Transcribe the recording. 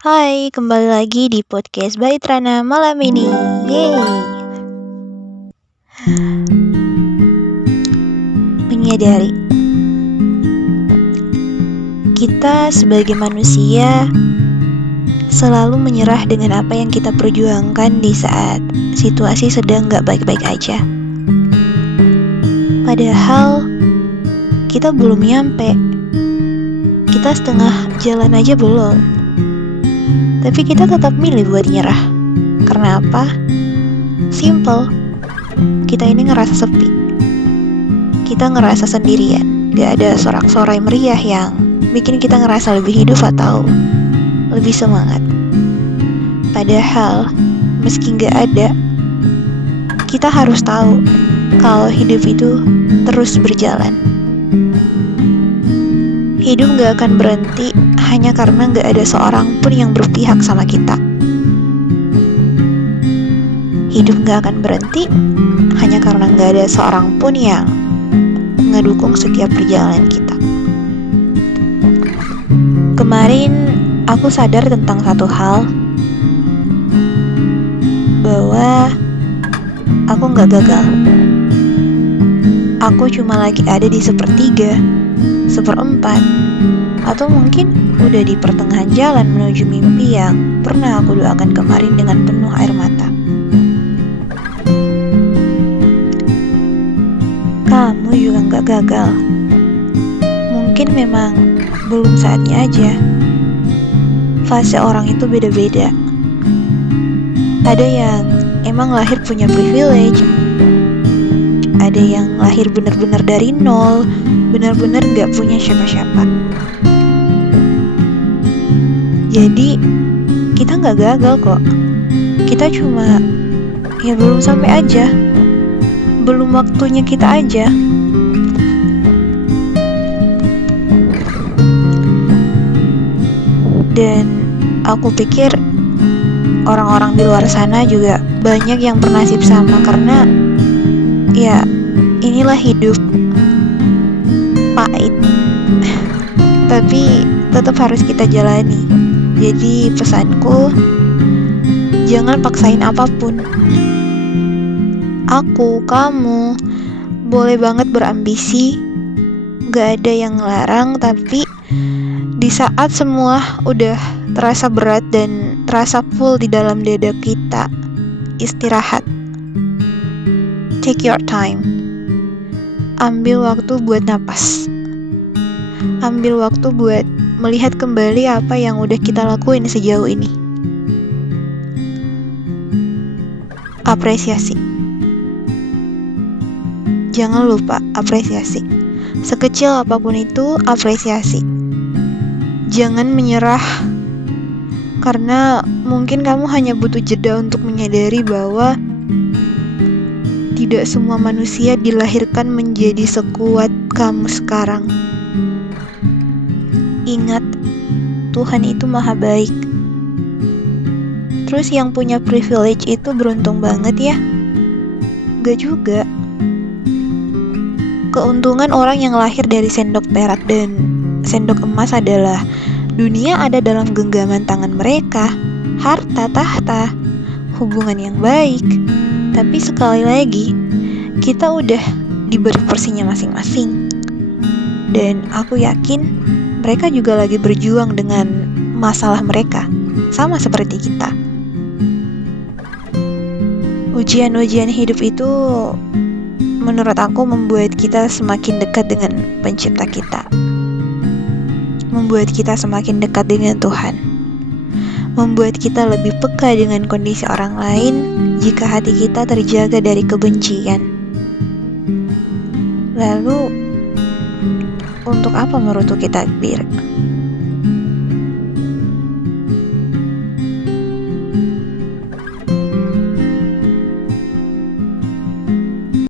Hai, kembali lagi di podcast Bait Rana malam ini. Yeay. Menyadari, kita sebagai manusia selalu menyerah dengan apa yang kita perjuangkan di saat situasi sedang gak baik-baik aja. Padahal kita belum nyampe. Kita setengah jalan aja belum. Tapi kita tetap milih buat nyerah. Karena apa? Simple. Kita ini ngerasa sepi. Kita ngerasa sendirian. Gak ada sorak-sorai meriah yang bikin kita ngerasa lebih hidup atau lebih semangat. Padahal meski gak ada, kita harus tahu kalau hidup itu terus berjalan. Hidup gak akan berhenti hanya karena gak ada seorang pun yang berpihak sama kita. Hidup gak akan berhenti hanya karena gak ada seorang pun yang ngedukung setiap perjalanan kita. Kemarin aku sadar tentang satu hal, bahwa aku gak gagal. Aku cuma lagi ada di sepertiga, seperempat, atau mungkin udah di pertengahan jalan menuju mimpi yang pernah aku doakan kemarin dengan penuh air mata. Kamu juga gak gagal. Mungkin memang belum saatnya aja. Fase orang itu beda-beda. Ada yang emang lahir punya privilege, ada yang lahir benar-benar dari nol, benar-benar gak punya siapa-siapa. Jadi kita gak gagal kok. Kita cuma ya belum sampai aja. Belum waktunya kita aja. Dan aku pikir orang-orang di luar sana juga banyak yang bernasib sama, karena ya inilah hidup, pahit tapi tetap harus kita jalani. Jadi pesanku, jangan paksain apapun. Aku, kamu boleh banget berambisi, gak ada yang ngelarang. Tapi di saat semua udah terasa berat dan terasa full di dalam dada kita, istirahat. Take your time. Ambil waktu buat napas. Ambil waktu buat melihat kembali apa yang udah kita lakuin sejauh ini. Apresiasi. Jangan lupa apresiasi. Sekecil apapun itu, apresiasi. Jangan menyerah, karena mungkin kamu hanya butuh jeda untuk menyadari bahwa tidak semua manusia dilahirkan menjadi sekuat kamu sekarang. Ingat, Tuhan itu maha baik. Terus yang punya privilege itu beruntung banget ya? Gak juga. Keuntungan orang yang lahir dari sendok perak dan sendok emas adalah dunia ada dalam genggaman tangan mereka, harta tahta, hubungan yang baik. Tapi sekali lagi, kita udah diberi porsinya masing-masing. Dan aku yakin mereka juga lagi berjuang dengan masalah mereka, sama seperti kita. Ujian-ujian hidup itu menurut aku membuat kita semakin dekat dengan pencipta kita, membuat kita semakin dekat dengan Tuhan, membuat kita lebih peka dengan kondisi orang lain jika hati kita terjaga dari kebencian. Lalu, untuk apa merutuki takdir?